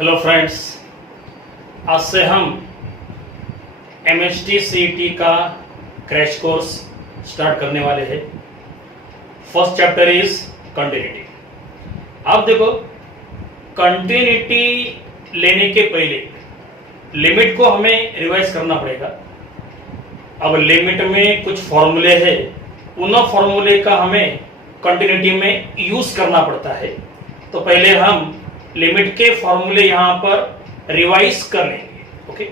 Hello friends, आज से हम MHT CET का क्रैश कोर्स स्टार्ट करने वाले हैं। First chapter is continuity. अब देखो, कंटिन्यूटी लेने के पहले लिमिट को हमें रिवाइज करना पड़ेगा। अब लिमिट में कुछ फॉर्मूले हैं, उन फॉर्मूले का हमें कंटिन्यूटी में यूज करना पड़ता है। तो पहले हम लिमिट के फॉर्मूले यहां पर रिवाइज कर लेंगे। ओके,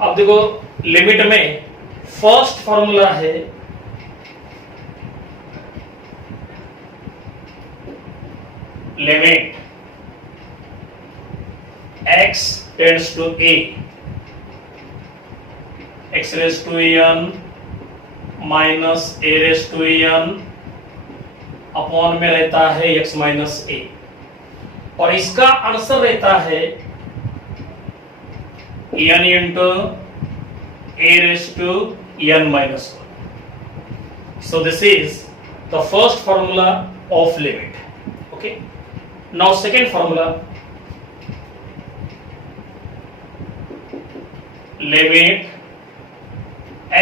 अब देखो, लिमिट में फर्स्ट फॉर्मूला है limit x tends to a, x raise to n minus a raise to n upon में रहता है x माइनस a, और इसका आंसर रहता है n into a raise to n minus 1. So this is the first formula of limit. Okay. Now second formula, limit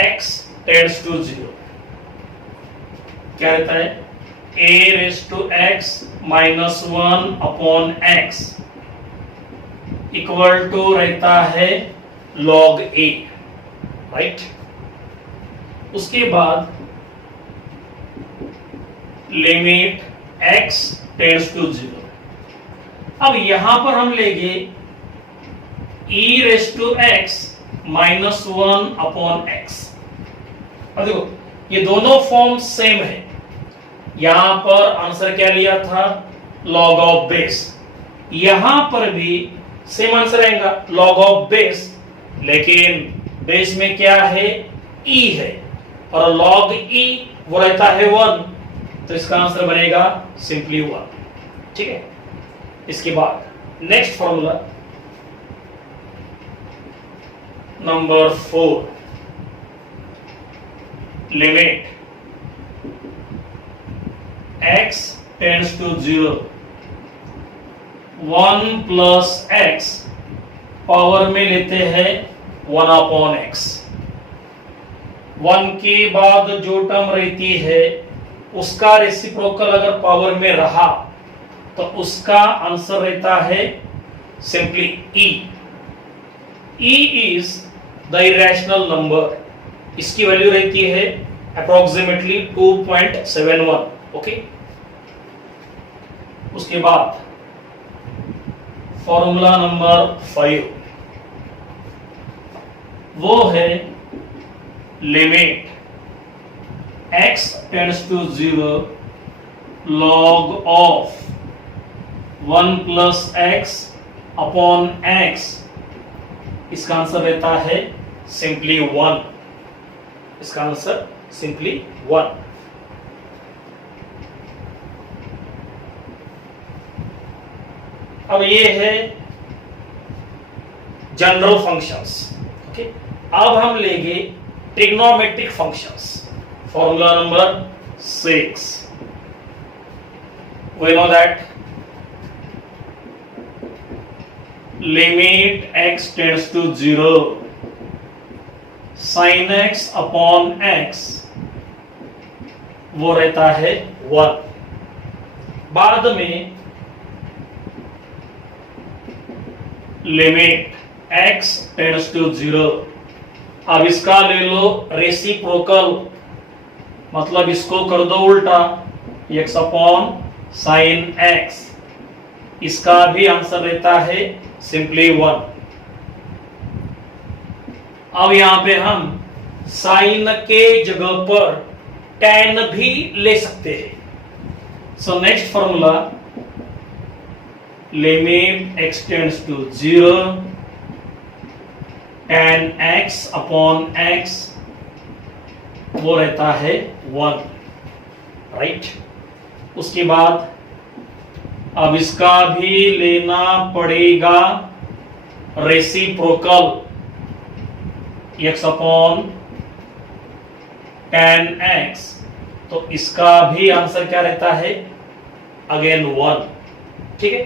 x tends to 0. क्या रहता है? a raise to x minus 1 upon x equal to रहता है log a, right. उसके बाद limit x tends to 0. अब यहां पर हम लेंगे e raise to x minus 1 upon x। अब देखो, ये दोनों फॉर्म सेम है। यहां पर आंसर क्या लिया था? log of base. यहां पर भी सेम आंसर आएगा, log ऑफ बेस, लेकिन बेस में क्या है? e है, और log e वो रहता है 1, तो इसका आंसर बनेगा सिंपली 1। ठीक है। इसके बाद next formula number 4, limit x tends to 0, 1 plus x power में लेते हैं 1 अपॉन x। 1 के बाद जो टर्म रहती है उसका रेसिप्रोकल अगर पावर में रहा तो उसका आंसर रहता है simply e. e is the irrational number. इसकी वैल्यू रहती है अप्रोक्सीमेटली 2.71। ओके। उसके बाद फॉर्मूला नंबर 5, वो है limit x tends to 0, log of 1 plus x upon x। इसका आंसर रहता है सिंपली 1। इसका आंसर सिंपली 1। अब ये है जनरल फंक्शंस। ओके, अब हम लेंगे trigonometric functions. Formula number 6, we know that limit x tends to 0, sin x upon x वो रहता है 1। बाद में लिमिट x टेंड्स टू 0, अब इसका ले लो रेसिप्रोकल, मतलब इसको कर दो उल्टा, x अपॉन साइन x। इसका भी आंसर रहता है सिंपली 1। अब यहां पे हम साइन के जगह पर tan भी ले सकते हैं। So next formula, limit x tends to 0, tan x upon x वो रहता है 1, राइट। उसके बाद अब इसका भी लेना पड़ेगा reciprocal, x upon tan x, तो इसका भी आंसर क्या रहता है? अगेन 1। ठीक है।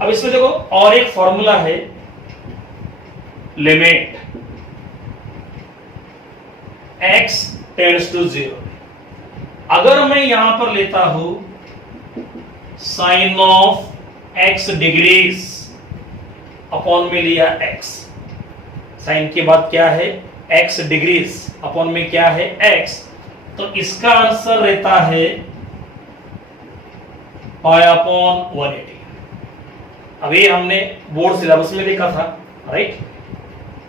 अब इसमें देखो और एक फॉर्मूला है, लिमिट x टेंड्स टू 0। अगर मैं यहां पर लेता हूं sine of x degrees upon में लिया x, साइन के बाद क्या है x डिग्रीज अपॉन में क्या है x, तो इसका आंसर रहता है पाई अपॉन 180। अभी हमने बोर्ड सिलेबस में देखा था, राइट।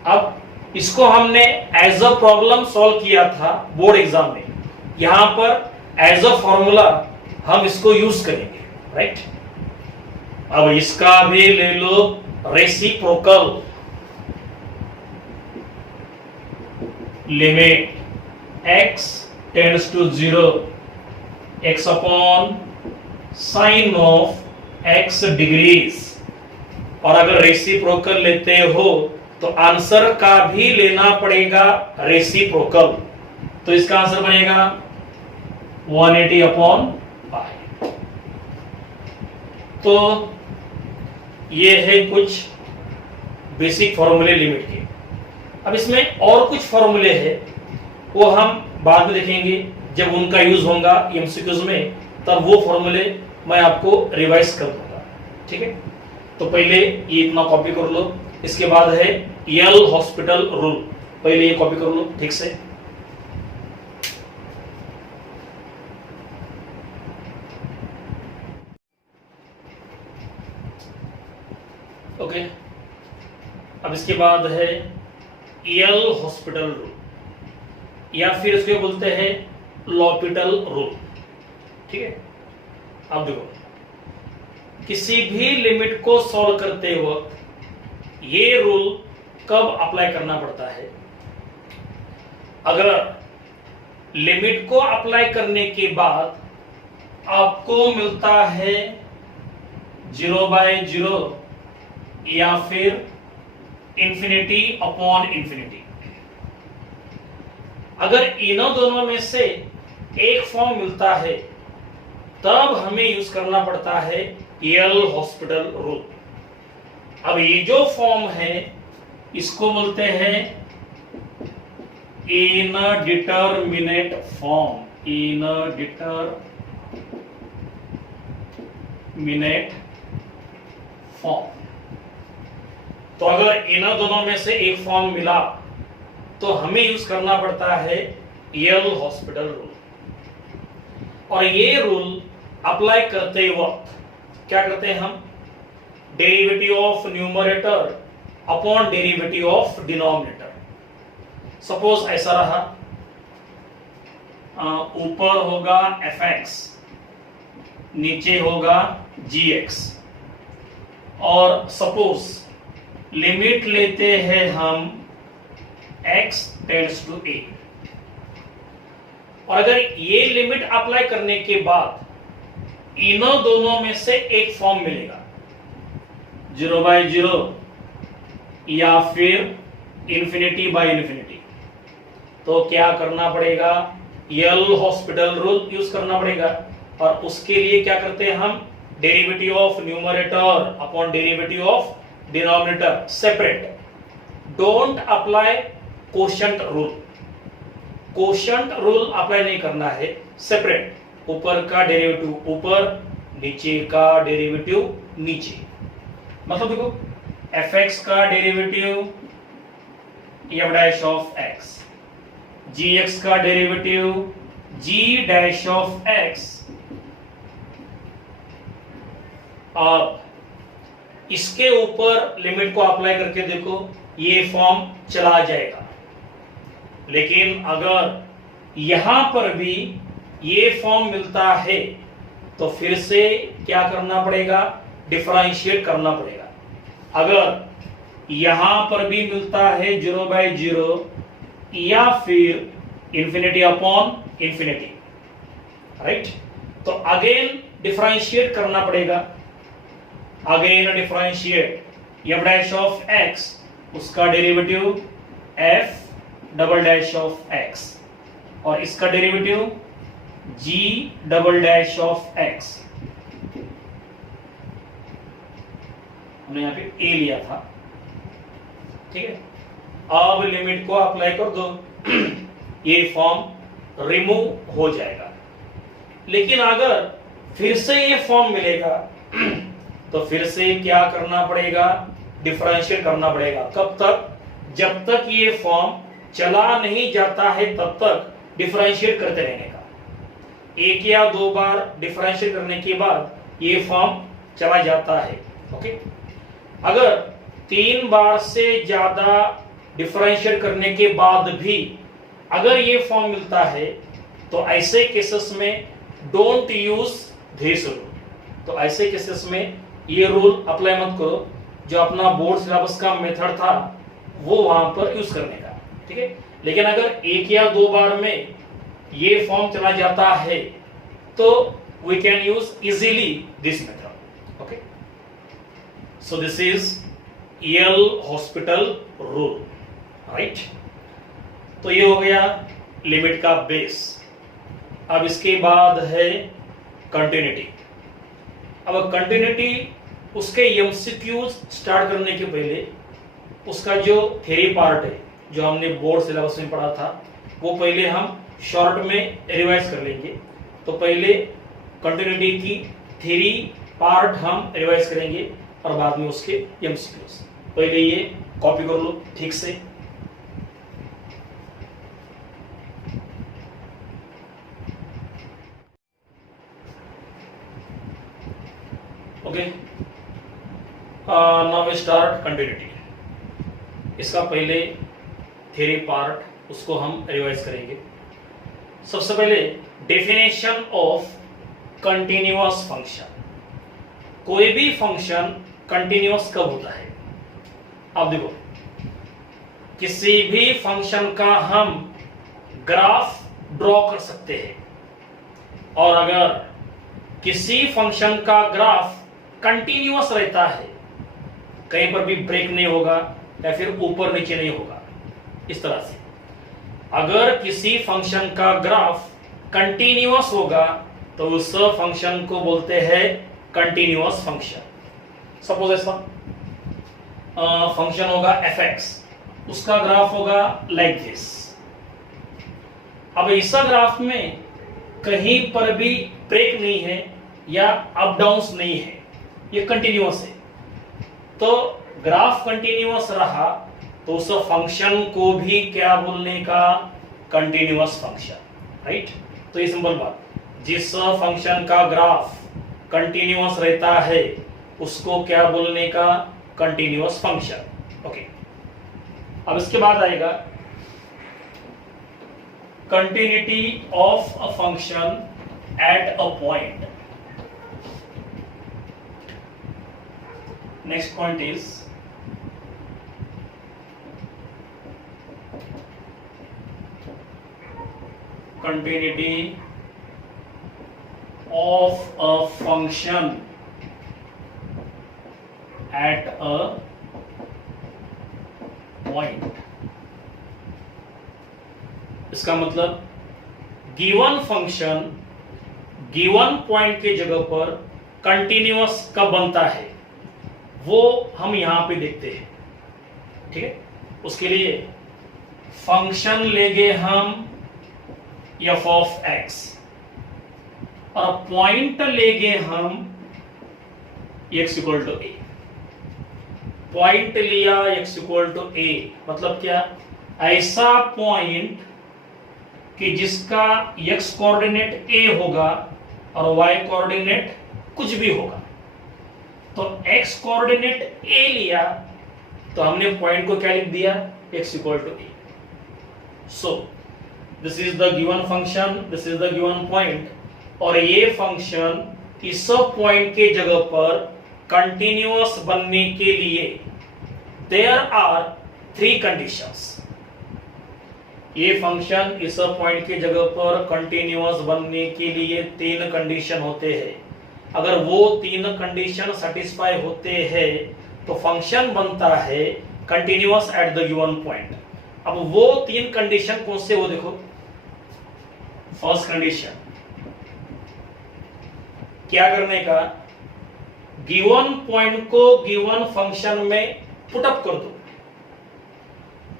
अब इसको हमने एज अ प्रॉब्लम सॉल्व किया था बोर्ड एग्जाम में, यहां पर एज अ फॉर्मूला हम इसको यूज करेंगे, राइट। अब इसका भी ले लो reciprocal, limit x tends to 0 x upon sine of x degrees, और अगर रेसिप्रोकल लेते हो तो आंसर का भी लेना पड़ेगा रेसिप्रोकल, तो इसका आंसर बनेगा 180 अपॉन पाई। तो ये है कुछ बेसिक फॉर्मूले लिमिट के। अब इसमें और कुछ फॉर्मूले हैं, वो हम बाद में देखेंगे जब उनका यूज होगा एमसीक्यूज में, तब वो फॉर्मूले मैं आपको रिवाइज कर दूंगा, ठीक है। तो पहले ये इतना कॉपी कर लो, इसके बाद है यल हॉस्पिटल रूल, पहले ये कॉपी कर लो ठीक से। ओके, अब इसके बाद है यल हॉस्पिटल रूल, या फिर इसको बोलते हैं लॉपिटल रूल, ठीक है। अब देखो, किसी भी लिमिट को सॉल्व करते वक्त ये रूल कब अप्लाई करना पड़ता है? अगर लिमिट को अप्लाई करने के बाद आपको मिलता है 0/0 या फिर इंफिनिटी अपॉन इंफिनिटी, अगर इन्हों दोनों में से एक फॉर्म मिलता है तब हमें यूज करना पड़ता है यल हॉस्पिटल रूल। अब ये जो फॉर्म है इसको बोलते हैं इनडिटरमिनेट फॉर्म, इनडिटरमिनेट फॉर्म। तो अगर इन दोनों में से एक फॉर्म मिला तो हमें यूज करना पड़ता है यल हॉस्पिटल रूल। और ये रूल अप्लाई करते वक्त क्या करते हैं हम? Derivative of numerator upon derivative of denominator. Suppose ऐसा रहा, ऊपर होगा fx, नीचे होगा gx, और सपोज लिमिट लेते हैं हम x टेंड्स टू a, और अगर ये लिमिट अप्लाई करने के बाद इन्हों दोनों में से एक फॉर्म मिलेगा 0/0 या फिर इंफिनिटी बाय इंफिनिटी, तो क्या करना पड़ेगा? यल हॉस्पिटल रूल यूज करना पड़ेगा। और उसके लिए क्या करते हैं हम? Derivative of numerator upon derivative of denominator separate. Don't apply quotient rule, quotient rule apply नहीं करना है, सेपरेट। ऊपर का डेरिवेटिव ऊपर, नीचे का डेरिवेटिव नीचे। मतलब देखो, fx का derivative f dash of x, gx का derivative g dash of x। अब इसके ऊपर लिमिट को अप्लाई करके देखो, ये फॉर्म चला जाएगा। लेकिन अगर यहां पर भी ये फॉर्म मिलता है तो फिर से क्या करना पड़ेगा? डिफरेंशिएट करना पड़ेगा। अगर यहां पर भी मिलता है 0/0 या फिर इंफिनिटी अपॉन इंफिनिटी, राइट, तो अगेन डिफरेंशिएट करना पड़ेगा। Again differentiate f dash of x, उसका derivative f double dash of x, और इसका derivative g double dash of x। हमने यहाँ पे ए लिया था, ठीक है। अब लिमिट को अप्लाई कर दो, ये फॉर्म रिमूव हो जाएगा। लेकिन अगर फिर से ये फॉर्म मिलेगा तो फिर से क्या करना पड़ेगा, डिफरेंशिएट करना पड़ेगा। कब तक? जब तक ये फॉर्म चला नहीं जाता है तब तक डिफरेंशिएट करते रहने का। एक या दो बार डिफरेंशिएट करने के बाद ये फॉर्म चला जाता है, ओके। अगर 3 बार से ज्यादा डिफरेंशिएट करने के बाद भी अगर ये फॉर्म मिलता है तो ऐसे केसेस में डोंट यूज दिस रूल। तो ऐसे केसेस में ये रूल अप्लाई मत करो, जो अपना बोर्ड सिलेबस का मेथड था वो वहां पर यूज करने का, ठीक है। लेकिन अगर एक या दो बार में ये फॉर्म चला जाता है तो we can use easily this method, okay. So this is L hospital rule, right. तो ये हो गया लिमिट का बेस। अब इसके बाद है कंटिन्यूटी। अब कंटिन्यूटी, उसके एमसीक्यूज स्टार्ट करने के पहले उसका जो थ्योरी पार्ट है जो हमने बोर्ड सिलेबस में पढ़ा था वो पहले हम शॉर्ट में रिवाइज कर लेंगे। तो पहले कंटिन्यूटी की थ्योरी पार्ट हम रिवाइज करेंगे और बाद में उसके एमसीक्यूज। पहले ये कॉपी कर लो ठीक से। Okay, now we start continuity. इसका पहले थ्योरी पार्ट उसको हम रिवाइज करेंगे। सबसे पहले डेफिनेशन ऑफ कंटिन्यूअस फंक्शन। कोई भी फंक्शन कंटिन्यूअस कब होता है? अब देखो, किसी भी फंक्शन का हम ग्राफ ड्रॉ कर सकते हैं और अगर किसी फंक्शन का ग्राफ कंटिन्यूअस रहता है, कहीं पर भी ब्रेक नहीं होगा या फिर ऊपर नीचे नहीं होगा, इस तरह से अगर किसी फंक्शन का ग्राफ कंटिन्यूअस होगा तो उस फंक्शन को बोलते हैं कंटिन्यूअस फंक्शन। सपोज ऐसा फंक्शन होगा fx, उसका ग्राफ होगा लाइक दिस। अब इस ग्राफ में कहीं पर भी ब्रेक नहीं है या अप डाउन्स नहीं है, ये कंटिन्यूअस है। तो ग्राफ कंटिन्यूअस रहा तो उस फंक्शन को भी क्या बोलने का? Continuous function, right. तो ये सिंपल बात, जिस फंक्शन का ग्राफ कंटिन्यूअस रहता है उसको क्या बोलने का? Continuous function, okay. अब इसके बाद आएगा continuity of a function at a point. Next point is continuity of a function at a point। इसका मतलब गिवन फंक्शन गिवन पॉइंट के जगह पर कंटिन्यूअस कब बनता है वो हम यहां पे देखते हैं, ठीक है। उसके लिए फंक्शन लेंगे हम f of x और पॉइंट लेंगे हम x equal to a। Point लिया x इक्वल टू a मतलब क्या? ऐसा पॉइंट कि जिसका x कोऑर्डिनेट a होगा और y कोऑर्डिनेट कुछ भी होगा। तो x कोऑर्डिनेट a लिया तो हमने पॉइंट को क्या लिख दिया? x equal to a। So this is the given function, this is the given point, और ये फंक्शन इस पॉइंट के जगह पर कंटिन्यूअस बनने के लिए देयर आर 3 कंडीशंस। ये फंक्शन इस पॉइंट के जगह पर कंटिन्यूअस बनने के लिए 3 कंडीशन होते हैं। अगर वो 3 कंडीशन सेटिस्फाई होते हैं तो फंक्शन बनता है continuous at the given point. अब वो 3 कंडीशन कौन से? वो देखो, फर्स्ट कंडीशन क्या करने का? गिवन पॉइंट को गिवन फंक्शन में पुटअप कर दो।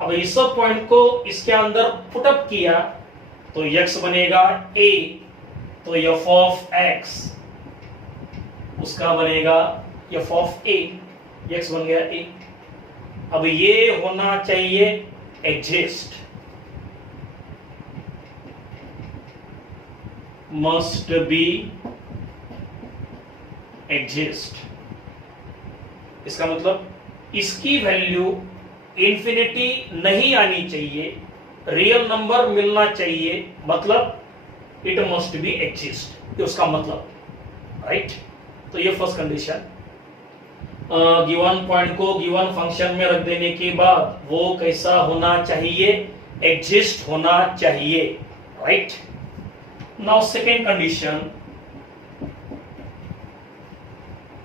अब इस पॉइंट को इसके अंदर पुटअप किया तो x बनेगा a, तो f ऑफ x उसका बनेगा f ऑफ a, x बन गया a। अब ये होना चाहिए एग्जिस्ट, मस्ट बी एग्जिस्ट। इसका मतलब इसकी वैल्यू इंफिनिटी नहीं आनी चाहिए, रियल नंबर मिलना चाहिए, मतलब इट मस्ट बी एग्जिस्ट, ये उसका मतलब, राइट। तो ये फर्स्ट कंडीशन। गिवन पॉइंट को गिवन फंक्शन में रख देने के बाद वो कैसा होना चाहिए, एग्जिस्ट होना चाहिए, राइट। नाउ सेकेंड कंडीशन,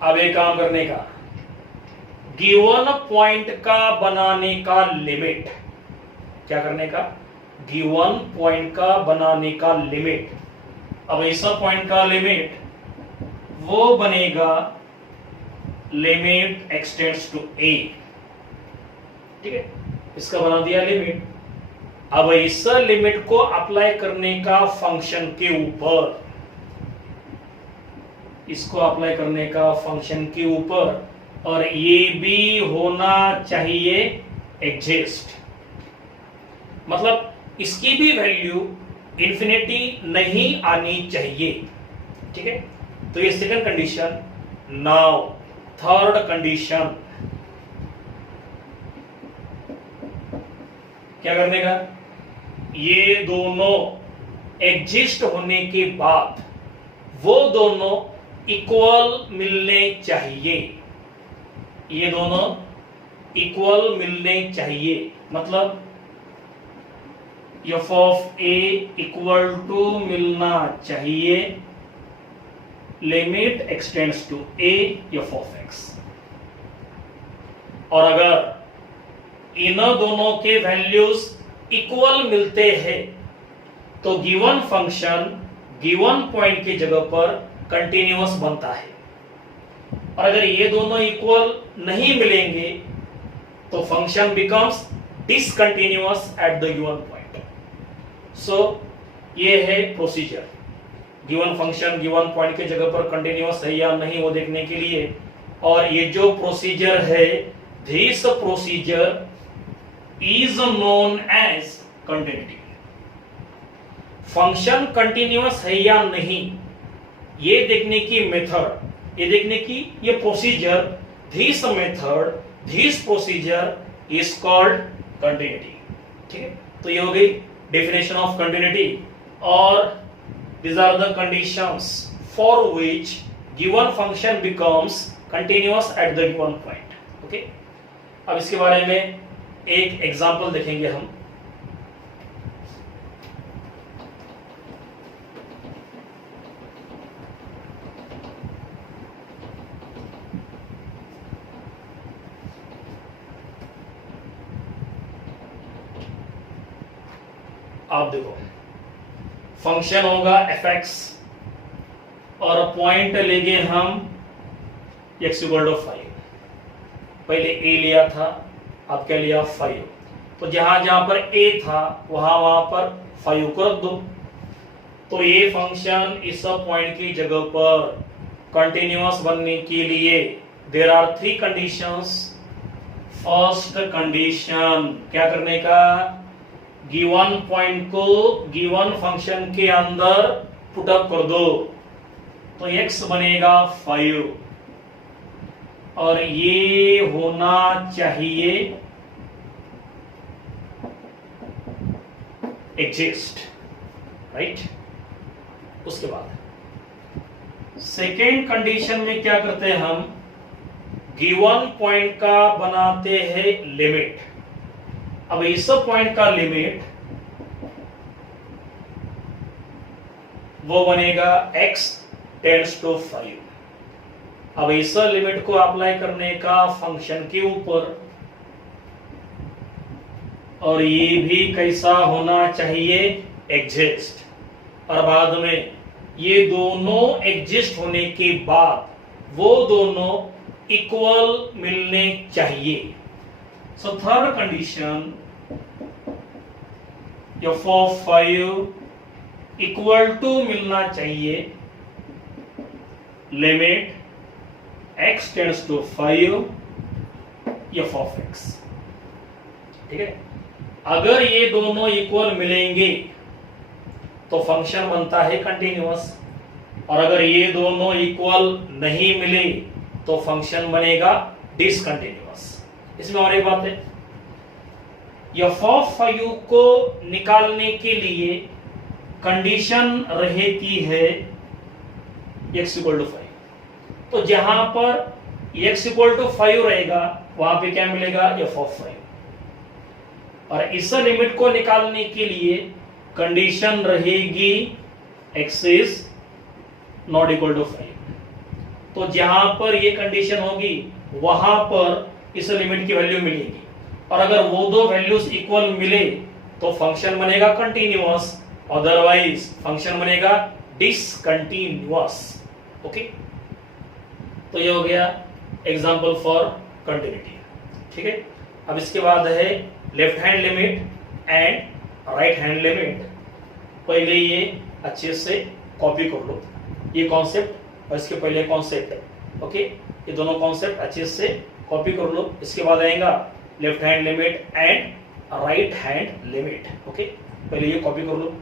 अब एक काम करने का, गिवन पॉइंट का बनाने का लिमिट, क्या करने का, गिवन पॉइंट का बनाने का लिमिट। अब ऐसा पॉइंट का लिमिट वो बनेगा लिमिट एक्सटेंड्स टू a, ठीक है, इसका बना दिया लिमिट। अब इस लिमिट को अप्लाई करने का फंक्शन के ऊपर, इसको अप्लाई करने का फंक्शन के ऊपर, और ये भी होना चाहिए एग्जिस्ट, मतलब इसकी भी वैल्यू इंफिनिटी नहीं आनी चाहिए, ठीक है। तो ये second condition. Now third condition, क्या करने का, ये दोनों एग्जिस्ट होने के बाद वो दोनों इक्वल मिलने चाहिए, ये दोनों इक्वल मिलने चाहिए, मतलब f of a equal to मिलना चाहिए limit x tends to a f of x। और अगर इन दोनों के वैल्यूज इक्वल मिलते हैं तो गिवन फंक्शन गिवन पॉइंट की जगह पर कंटिन्यूअस बनता है, और अगर ये दोनों इक्वल नहीं मिलेंगे तो function becomes discontinuous at the given point. So ये है procedure, given function given point की जगह पर कंटिन्यूअस है या नहीं वो देखने के लिए। और ये जो प्रोसीजर है, this procedure is known as continuity. Function continuous है या नहीं ये देखने की मेथड, ये देखने की ये procedure, this method, this procedure is called continuity, ठीक है। तो ये हो गई डेफिनेशन ऑफ कंटिन्यूटी, और these are the conditions for which given function becomes continuous at the given point, okay। अब इसके बारे में एक एग्जांपल देखेंगे हम। आप देखो, फंक्शन होगा fx और पॉइंट लेंगे हम x = 5। पहले a लिया था, अब क्या लिया 5, तो जहां जहां पर a था वहां पर 5 को रख दो। तो ये फंक्शन इस पॉइंट की जगह पर कंटिन्यूअस बनने के लिए there are 3 conditions. First condition, क्या करने का, गिवन पॉइंट को गिवन फंक्शन के अंदर पुटअप कर दो, तो x बनेगा 5 और ये होना चाहिए एग्जिस्ट, राइट। उसके बाद सेकेंड कंडीशन में क्या करते हैं हम, गिवन पॉइंट का बनाते हैं लिमिट। अब इस पॉइंट का लिमिट वो बनेगा x टेंड्स टू 5। अब इस लिमिट को अप्लाई करने का फंक्शन के ऊपर, और ये भी कैसा होना चाहिए, एग्जिस्ट। और बाद में ये दोनों एग्जिस्ट होने के बाद वो दोनों इक्वल मिलने चाहिए। So third condition, F of 5 equal to मिलना चाहिए limit x tends to 5 F of x। ठीक है, अगर ये दोनों इक्वल मिलेंगे तो फंक्शन बनता है कंटिन्यूअस, और अगर ये दोनों इक्वल नहीं मिले तो फंक्शन बनेगा डिसकंटिन्यूअस। इसमें और एक बात है, एफ ऑफ 5 को निकालने के लिए कंडीशन रहती है x इक्वल टू 5। तो जहां पर x इक्वल टू 5 रहेगा वहां पे क्या मिलेगा, एफ ऑफ 5। और इस लिमिट को निकालने के लिए कंडीशन रहेगी x is not equal to 5। तो जहां पर ये कंडीशन होगी वहां पर इस लिमिट की वैल्यू मिलेगी, और अगर वो दो वैल्यूज इक्वल मिले तो फंक्शन बनेगा कंटिन्यूअस, अदरवाइज फंक्शन बनेगा डिसकंटिन्यूअस। ओके, तो ये हो गया एग्जांपल फॉर कंटिन्यूटी। ठीक है, अब इसके बाद है left hand limit and right hand limit. पहले ये अच्छे से कॉपी कर लो, ये कॉन्सेप्ट और इसके पहले कॉन्सेप्ट। ओके, ये दोनों कॉन्सेप्ट अच्छे से कॉपी कर लो। इसके बाद आएगा left hand limit and right hand limit. Okay, पहले ये कॉपी कर लो।